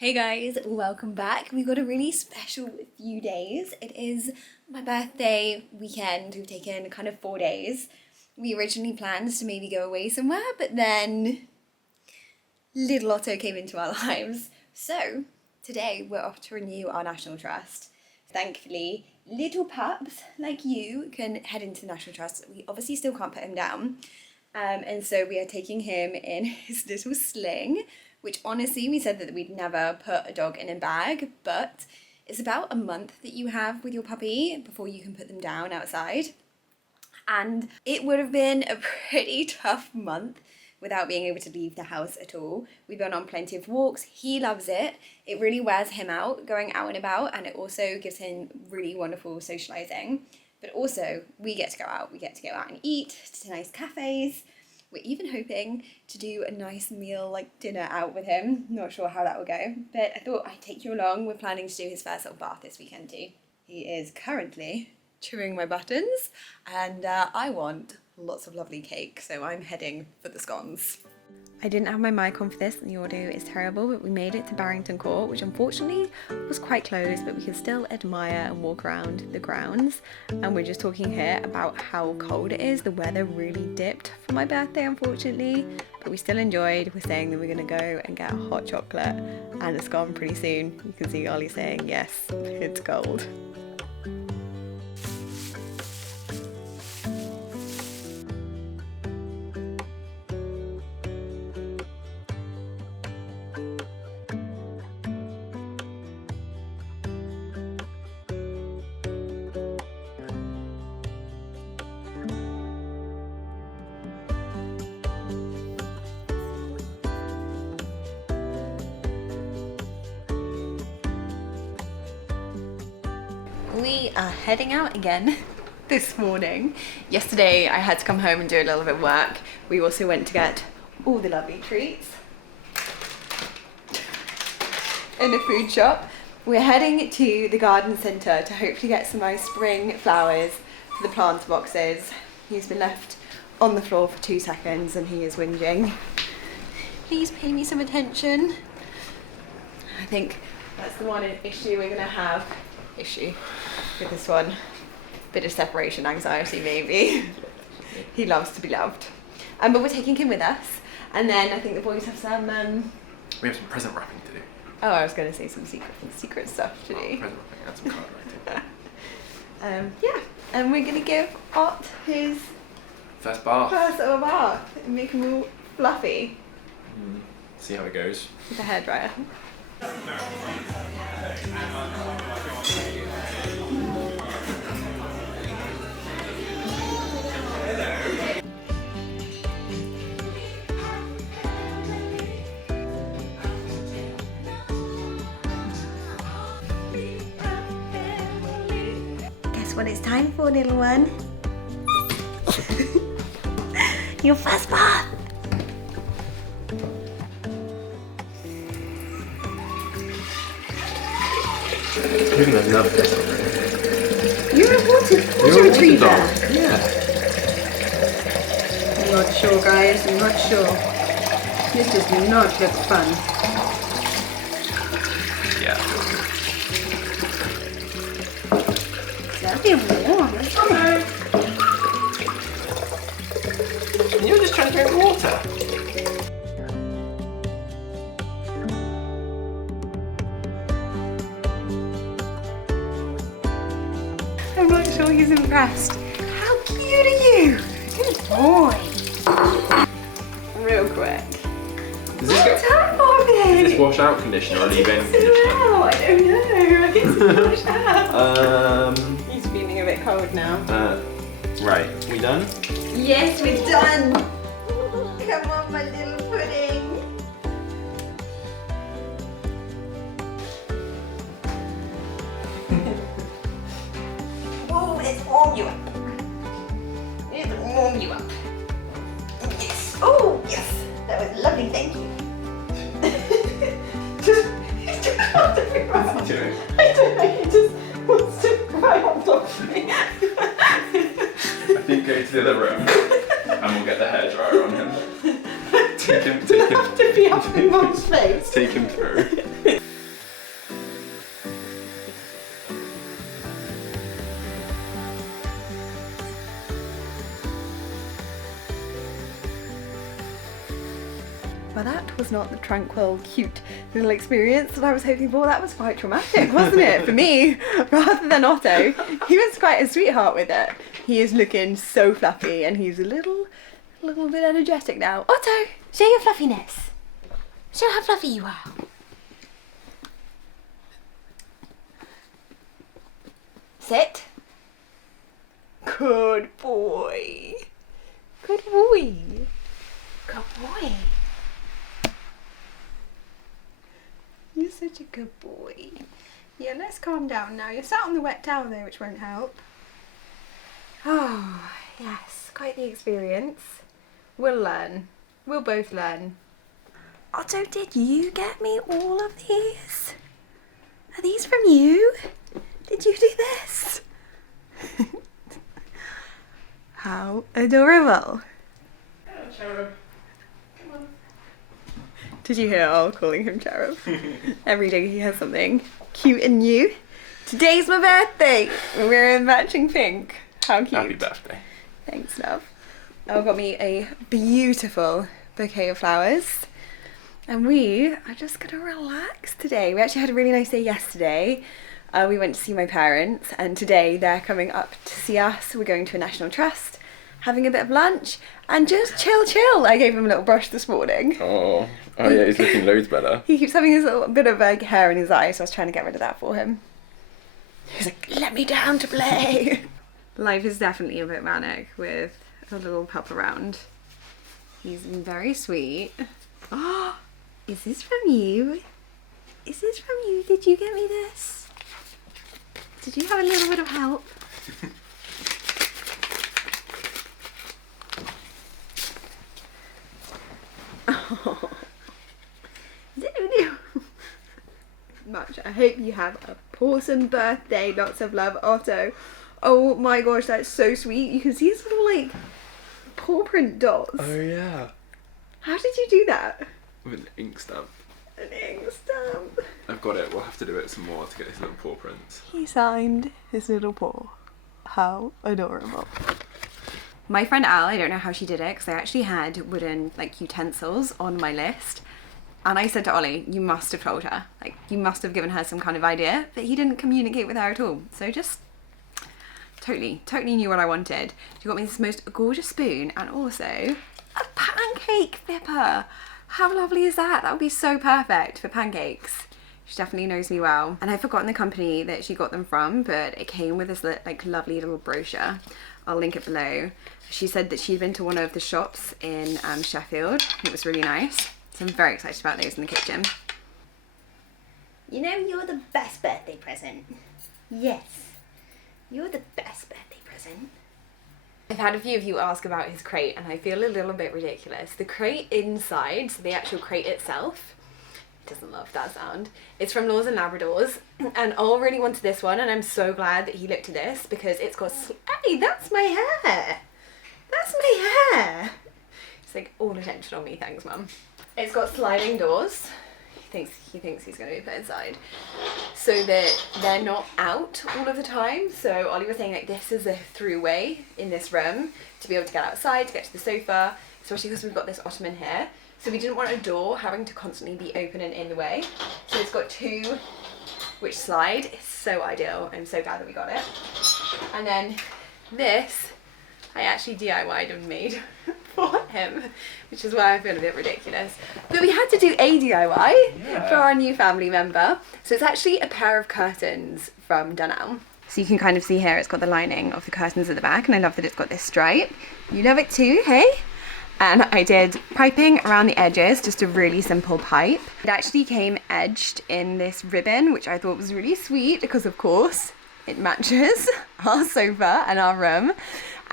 Hey guys, welcome back. We've got a really special few days. It is my birthday weekend. We've taken kind of 4 days. We originally planned to maybe go away somewhere, but then little Otto came into our lives. So today we're off to renew our National Trust. Thankfully, little pups like you can head into the National Trust. We obviously still can't put him down. And so we are taking him in his little sling, which honestly we said that we'd never put a dog in a bag, but it's about a month that you have with your puppy before you can put them down outside. And it would have been a pretty tough month without being able to leave the house at all. We've been on plenty of walks. He loves it. It really wears him out going out and about, and it also gives him really wonderful socializing. But also we get to go out. We get to go out and eat to nice cafes. We're even hoping to do a nice meal, like dinner out with him. Not sure how that will go, but I thought I'd take you along. We're planning to do his first little bath this weekend too. He is currently chewing my buttons, and I want lots of lovely cake, so I'm heading for the scones. I didn't have my mic on for this and the audio is terrible, but we made it to Barrington Court, which unfortunately was quite closed, but we can still admire and walk around the grounds. And we're just talking here about how cold it is. The weather really dipped for my birthday, unfortunately, but we still enjoyed. We're saying that we're going to go and get a hot chocolate and a scone pretty soon. You can see Ollie saying, yes, it's cold. We are heading out again this morning. Yesterday I had to come home and do a little bit of work. We also went to get all the lovely treats in the food shop. We're heading to the garden centre to hopefully get some nice spring flowers for the plant boxes. He's been left on the floor for 2 seconds and he is whinging. Please pay me some attention. I think that's the one issue we're gonna have. With this one, bit of separation anxiety maybe. He loves to be loved, but we're taking him with us, and then I think the boys have some we have some present wrapping to do. Oh, I was going to say some secret stuff to do. Present wrapping and some card writing. Yeah, and we're gonna give Ott his first bath. first little bath and make him all fluffy. See how it goes with a hairdryer. Guess what it's time for, little one? Your first bath! You're gonna love this already. You're a water retriever. Yeah. I'm not sure, guys. I'm not sure. This does not look fun. Yeah. That'd be warm. And you're just trying to drink water. I'm not sure he's impressed. How cute are you? Good boy. Real quick. Does this Is this wash out conditioner or leave in conditioner? I don't know. I guess it's washed out. Um. He's feeling a bit cold now. Right. We done? Yes, we're done. Come on, my little pudding. Oh, let's warm you up. Let's warm you up. Yes. Oh, yes. That was lovely. Thank you. He's just wants to be right. What's he doing? I don't know. He just wants to cry on top of me. I think go to the other room and we'll get the hairdryer on him. Take him. To be up in Mum's face. Take him through. Well, that was not the tranquil, cute little experience that I was hoping for. That was quite traumatic, wasn't it, for me, rather than Otto. He was quite a sweetheart with it. He is looking so fluffy and he's a little bit energetic now. Otto, show your fluffiness. Show how fluffy you are. Sit. Good boy. Good boy. Good boy. You're such a good boy. Yeah, let's calm down now. You're sat on the wet towel though, which won't help. Oh, yes, quite the experience. We'll learn. We'll both learn. Otto, did you get me all of these? Are these from you? Did you do this? How adorable. Hello, Cherub. Come on. Did you hear Al calling him Cherub? Every day he has something cute and new. Today's my birthday. We're in matching pink. How cute. Happy birthday. Thanks, love. Al got me a beautiful bouquet of flowers. And we are just gonna relax today. We actually had a really nice day yesterday. We went to see my parents and today they're coming up to see us. We're going to a National Trust, having a bit of lunch and just chill. I gave him a little brush this morning. Oh yeah, he's looking loads better. He keeps having his little bit of hair in his eye, so I was trying to get rid of that for him. He's like, let me down to play. Life is definitely a bit manic with a little pup around. He's been very sweet. Oh, is this from you? Is this from you? Did you get me this? Did you have a little bit of help? Oh. Is it with you? Much. I hope you have a awesome birthday. Lots of love, Otto. Oh my gosh, that's so sweet. You can see his little like paw print dots. Oh yeah. How did you do that? With an ink stamp. An ink stamp. I've got it. We'll have to do it some more to get his little paw prints. He signed his little paw. How adorable. My friend Al, I don't know how she did it because I actually had wooden like utensils on my list. And I said to Ollie, you must have told her. Like, you must have given her some kind of idea. But he didn't communicate with her at all. So just totally knew what I wanted. She got me this most gorgeous spoon and also a pancake flipper. How lovely is that? That would be so perfect for pancakes. She definitely knows me well. And I've forgotten the company that she got them from, but it came with this like lovely little brochure. I'll link it below. She said that she'd been to one of the shops in Sheffield. It was really nice. So I'm very excited about those in the kitchen. You know, you're the best birthday present. Yes, you're the best birthday present. I've had a few of you ask about his crate and I feel a little bit ridiculous. The crate inside, so the actual crate itself, he doesn't love that sound, it's from Laws and Labradors and Ol really wanted this one and I'm so glad that he looked at this because it's got, hey, that's my hair! That's my hair! It's like all attention on me, thanks mum. It's got sliding doors. He thinks he's going to be put inside so that they're not out all of the time. So Ollie was saying like this is a throughway in this room to be able to get outside, to get to the sofa, especially because we've got this ottoman here. So we didn't want a door having to constantly be open and in the way. So it's got two which slide. It's so ideal. I'm so glad that we got it. And then this I actually DIY'd and made for him, which is why I feel a bit ridiculous. But we had to do a DIY for our new family member. So it's actually a pair of curtains from Dunelm. So you can kind of see here it's got the lining of the curtains at the back and I love that it's got this stripe. You love it too, hey? And I did piping around the edges, just a really simple pipe. It actually came edged in this ribbon, which I thought was really sweet because of course it matches our sofa and our room.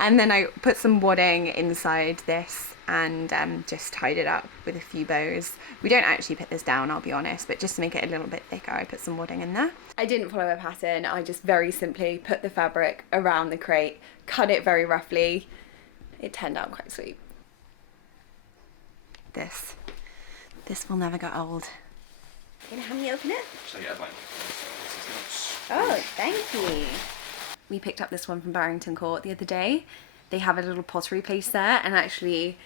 And then I put some wadding inside this and just tied it up with a few bows. We don't actually put this down, I'll be honest, but just to make it a little bit thicker, I put some wadding in there. I didn't follow a pattern. I just very simply put the fabric around the crate, cut it very roughly. It turned out quite sweet. This will never get old. Can you help me open it? So yeah, like. Oh, thank you. We picked up this one from Barrington Court the other day. They have a little pottery place there and actually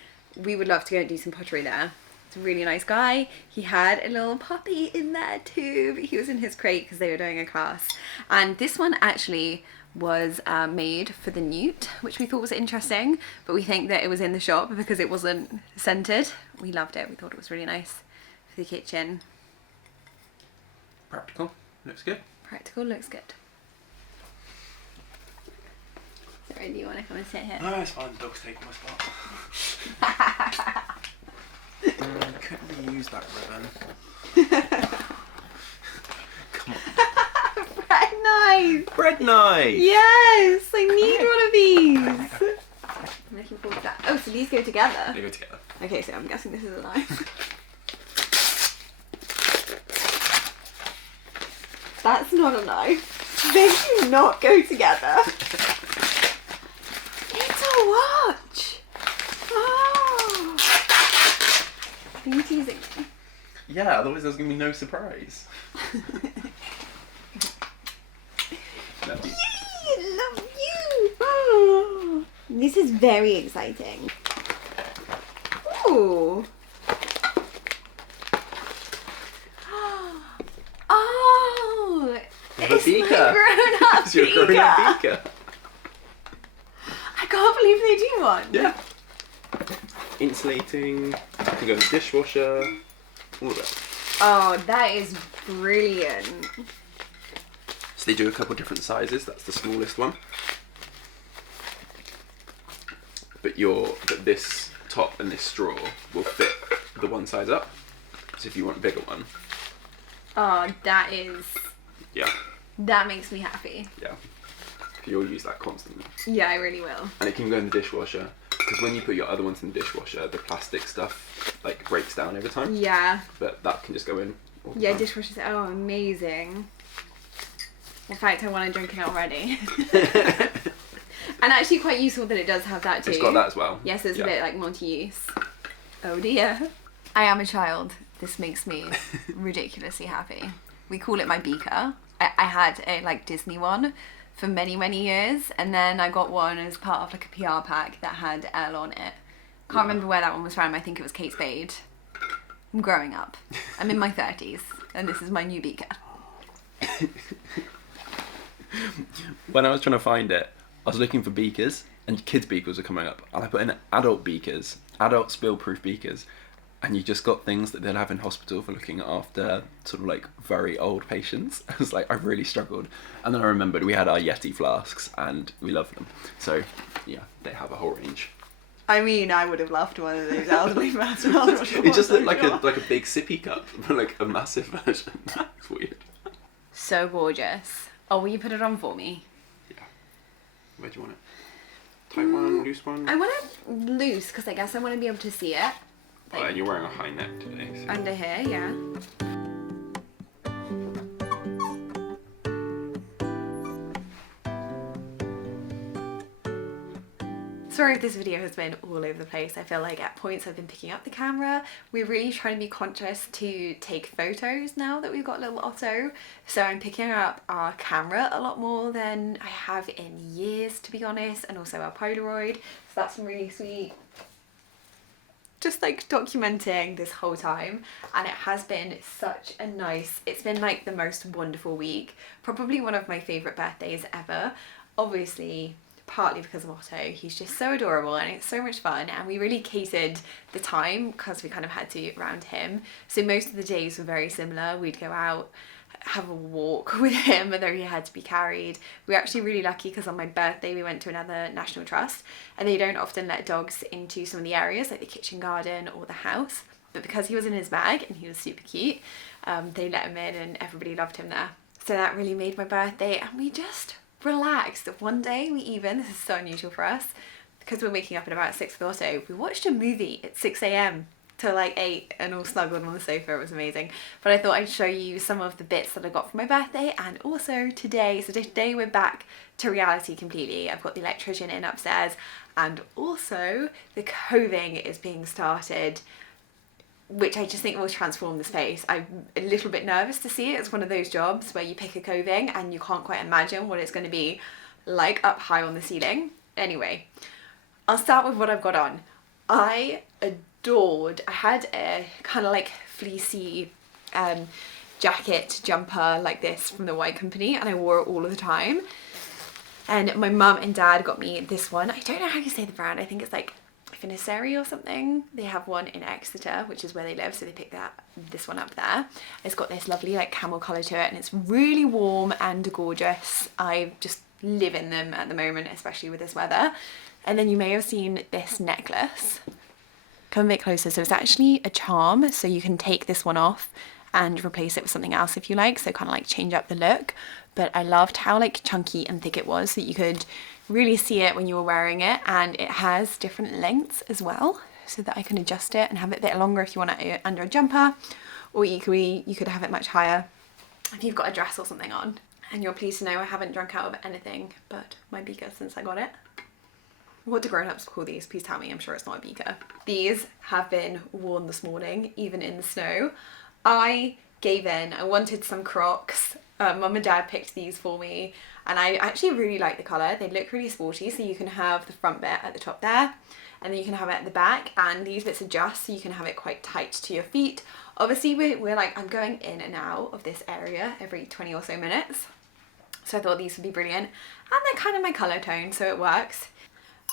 we would love to go and do some pottery there. He's a really nice guy. He had a little puppy in there too, but he was in his crate because they were doing a class. And this one actually was made for the newt, which we thought was interesting, but we think that it was in the shop because it wasn't scented. We loved it. We thought it was really nice for the kitchen. Practical. Looks good. Practical, looks good. Sorry, do you want to come and sit here? No, it's fine. The dog's taking my spot. Couldn't we use that ribbon? Come on. Bread knife! Bread knife! Yes! I need one of these! I'm looking forward to that. Oh, so these go together? They go together. Okay, so I'm guessing this is a knife. That's not a knife. They do not go together. It's a watch! Oh! Are you teasing me? Yeah, otherwise there's going to be no surprise. Love you. Yay! Love you! Oh. This is very exciting. Ooh! Oh! It's beaker. my grown-up It's your grown-up beaker. I can't believe they do one. Yeah. Insulating, can go in the dishwasher, all of it. Oh, that is brilliant. So they do a couple different sizes, that's the smallest one. But this top and this straw will fit the one size up. So if you want a bigger one. Oh, that makes me happy. Yeah. You'll use that constantly. Yeah, I really will. And it can go in the dishwasher. Because when you put your other ones in the dishwasher, the plastic stuff like breaks down over time. Yeah. But that can just go in all the Yeah, time. dishwashers. Oh, amazing. In fact, I want to drink it already. And actually quite useful that it does have that too. It's got that as well. Yes, it's Yeah. a bit like multi-use. Oh dear. I am a child. This makes me ridiculously happy. We call it my beaker. I had a like Disney one for many, many years, and then I got one as part of like a PR pack that had Elle on it. Can't remember where that one was from. I think it was Kate Spade. I'm growing up. I'm in my 30s, and this is my new beaker. When I was trying to find it, I was looking for beakers, and kids' beakers were coming up. And I put in adult beakers, adult spill-proof beakers, and you just got things that they'd have in hospital for looking after sort of like very old patients. I was like, I really struggled. And then I remembered we had our Yeti flasks, and we love them. So, yeah, they have a whole range. I mean, I would have loved one of those elderly as well. It just looked like a big sippy cup, but like a massive version. It's weird. So gorgeous. Oh, will you put it on for me? Yeah. Where do you want it? Tight one, loose one? I want it loose because I guess I want to be able to see it. Oh, and you're wearing a high neck today. So. Under here, yeah. Sorry if this video has been all over the place. I feel like at points I've been picking up the camera. We're really trying to be conscious to take photos now that we've got little Otto. So I'm picking up our camera a lot more than I have in years, to be honest, and also our Polaroid. So that's really sweet. Just like documenting this whole time, and it has been such a nice, it's been like the most wonderful week. Probably one of my favourite birthdays ever. Obviously, partly because of Otto. He's just so adorable and it's so much fun, and we really catered the time because we kind of had to around him. So most of the days were very similar. We'd go out, have a walk with him, although he had to be carried. We were actually really lucky because on my birthday we went to another national trust, and they don't often let dogs into some of the areas like the kitchen garden or the house, but because he was in his bag and he was super cute, they let him in and everybody loved him there. So that really made my birthday, and we just relaxed. One day we even, this is so unusual for us, because we're waking up at about 6 with Otto, we watched a movie at 6 a.m. till like 8 and all snuggled on the sofa. It was amazing. But I thought I'd show you some of the bits that I got for my birthday, and also today. So today we're back to reality completely. I've got the electrician in upstairs, and also the coving is being started, which I just think will transform the space. I'm a little bit nervous to see it. It's one of those jobs where you pick a coving and you can't quite imagine what it's going to be like up high on the ceiling. Anyway, I'll start with what I've got on. I adored. I had a kind of like fleecy jacket jumper like this from the White Company, and I wore it all of the time. And my mum and dad got me this one. I don't know how you say the brand. I think it's like Finisari or something. They have one in Exeter, which is where they live, so they picked this one up there. It's got this lovely like camel colour to it, and it's really warm and gorgeous. I just live in them at the moment, especially with this weather. And then you may have seen this necklace. Come a bit closer. So it's actually a charm, so you can take this one off and replace it with something else if you like, so kind of like change up the look. But I loved how like chunky and thick it was, so you could really see it when you were wearing it. And it has different lengths as well, so that I can adjust it and have it a bit longer if you want it under a jumper, or equally you could have it much higher if you've got a dress or something on. And you're pleased to know I haven't drunk out of anything but my beaker since I got it. What do grown-ups call these? Please tell me. I'm sure it's not a beaker. These have been worn this morning, even in the snow. I gave in. I wanted some Crocs. Mum and dad picked these for me, and I actually really like the colour. They look really sporty, so you can have the front bit at the top there, and then you can have it at the back, and these bits adjust so you can have it quite tight to your feet. Obviously we're like, I'm going in and out of this area every 20 or so minutes, so I thought these would be brilliant, and they're kind of my colour tone, so it works.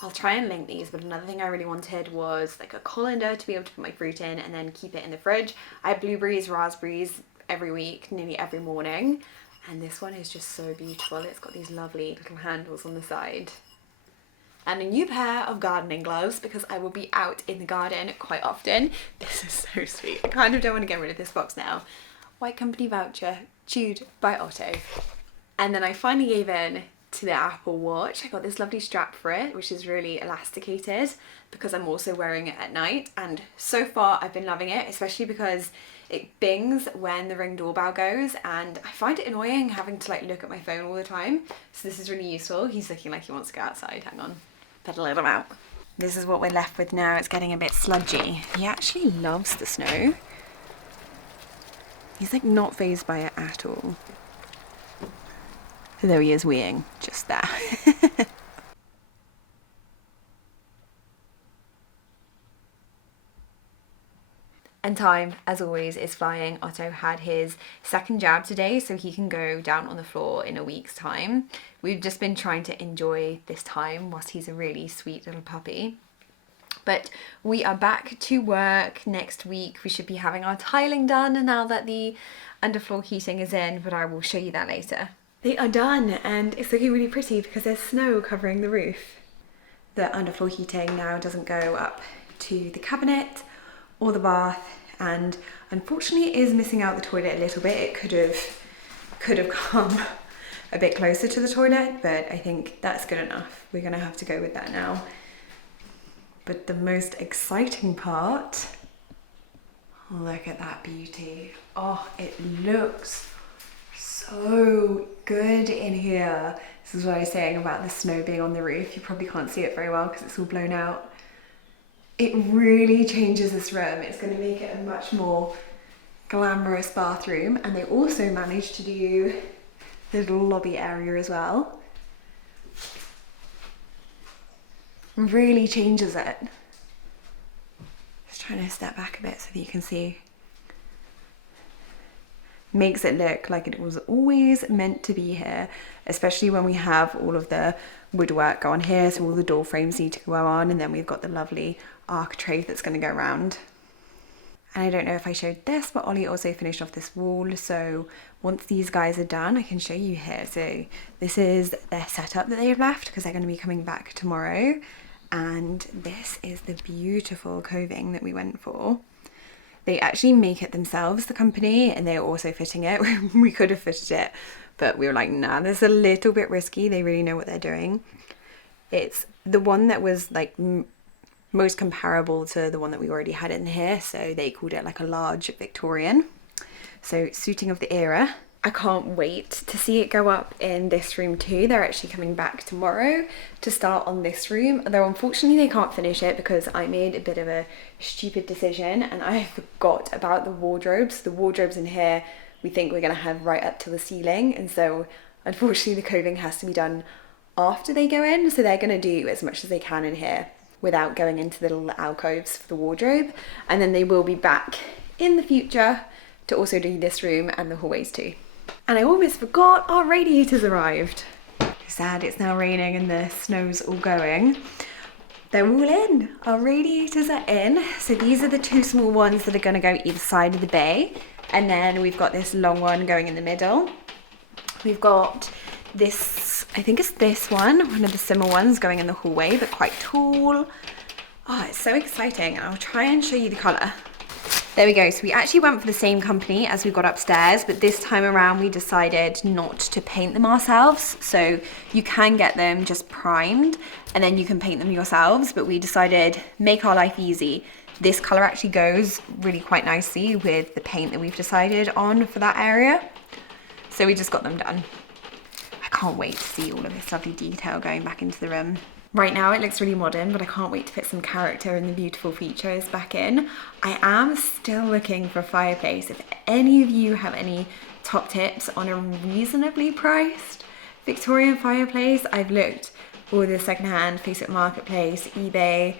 I'll try and link these, but another thing I really wanted was like a colander to be able to put my fruit in and then keep it in the fridge. I have blueberries, raspberries every week, nearly every morning, and this one is just so beautiful. It's got these lovely little handles on the side. And a new pair of gardening gloves, because I will be out in the garden quite often. This is so sweet. I kind of don't want to get rid of this box now. White Company voucher, chewed by Otto. And then I finally gave in to the Apple Watch. I got this lovely strap for it, which is really elasticated, because I'm also wearing it at night, and so far I've been loving it, especially because it bings when the Ring doorbell goes, and I find it annoying having to like look at my phone all the time, so this is really useful. He's looking like he wants to go outside. Hang on, better let him out. This is what we're left with now. It's getting a bit sludgy. He actually loves the snow. He's like not fazed by it at all. Though he is weeing just there. And time, as always, is flying. Otto had his second jab today, so he can go down on the floor in a week's time. We've just been trying to enjoy this time whilst he's a really sweet little puppy. But we are back to work next week. We should be having our tiling done now that the underfloor heating is in, but I will show you that later. They are done, and it's looking really pretty because there's snow covering the roof. The underfloor heating now doesn't go up to the cabinet or the bath, and unfortunately is missing out the toilet a little bit. It could have come a bit closer to the toilet, but I think that's good enough. We're gonna have to go with that now. But the most exciting part, look at that beauty. Oh, it looks so good in here. This is what I was saying about the snow being on the roof. You probably can't see it very well because it's all blown out. It really changes this room. It's going to make it a much more glamorous bathroom, and they also managed to do the little lobby area as well. Really changes it. Just trying to step back a bit so that you can see. Makes it look like it was always meant to be here, especially when we have all of the woodwork on here, so all the door frames need to go on, and then we've got the lovely architrave that's going to go around. And I don't know if I showed this, but Ollie also finished off this wall, so once these guys are done I can show you here. So this is their setup that they've left because they're going to be coming back tomorrow, and this is the beautiful coving that we went for. They actually make it themselves, the company, and they're also fitting it. We could have fitted it, but we were like, nah, this is a little bit risky. They really know what they're doing. It's the one that was like most comparable to the one that we already had in here, so they called it like a large Victorian. So suiting of the era. I can't wait to see it go up in this room too. They're actually coming back tomorrow to start on this room, though unfortunately they can't finish it because I made a bit of a stupid decision and I forgot about the wardrobes. The wardrobes in here we think we're going to have right up to the ceiling, and so unfortunately the coving has to be done after they go in, so they're going to do as much as they can in here. without going into the little alcoves for the wardrobe. And then they will be back in the future to also do this room and the hallways too. And I almost forgot, our radiators arrived. Sad, it's now raining and the snow's all going. They're all in. Our radiators are in. So these are the two small ones that are going to go either side of the bay. And then we've got this long one going in the middle. We've got this, I think it's this one of the simmer ones going in the hallway, but quite tall. Oh, it's so exciting. I'll try and show you the colour. There we go. So we actually went for the same company as we got upstairs, but this time around we decided not to paint them ourselves. So you can get them just primed and then you can paint them yourselves, but we decided make our life easy. This colour actually goes really quite nicely with the paint that we've decided on for that area. So we just got them done. I can't wait to see all of this lovely detail going back into the room. Right now it looks really modern, but I can't wait to put some character and the beautiful features back in. I am still looking for a fireplace. If any of you have any top tips on a reasonably priced Victorian fireplace, I've looked all the secondhand, Facebook Marketplace, eBay,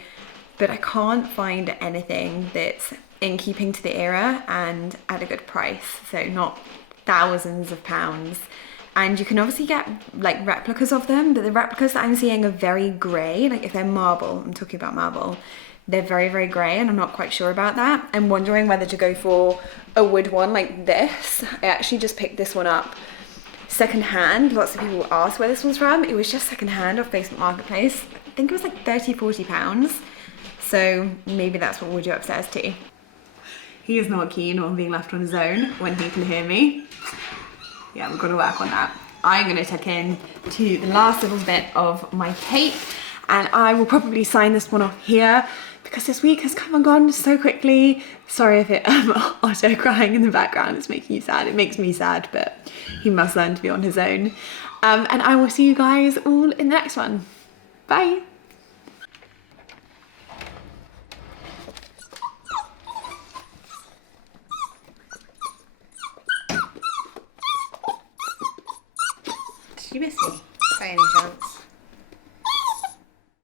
but I can't find anything that's in keeping to the era and at a good price. So not thousands of pounds. And you can obviously get like replicas of them, but the replicas that I'm seeing are very grey. Like if they're marble, I'm talking about marble, they're very, very grey and I'm not quite sure about that. I'm wondering whether to go for a wood one like this. I actually just picked this one up second hand. Lots of people asked where this one's from. It was just second hand off Facebook Marketplace. I think it was like 30, 40 pounds. So maybe that's what we'll do upstairs too. He is not keen on being left on his own when he can hear me. Yeah, we've got to work on that. I'm going to tuck in to the last little bit of my cake and I will probably sign this one off here because this week has come and gone so quickly. Sorry if it Otto crying in the background is making you sad. It makes me sad, but he must learn to be on his own. And I will see you guys all in the next one. Bye. Did you miss me by any chance?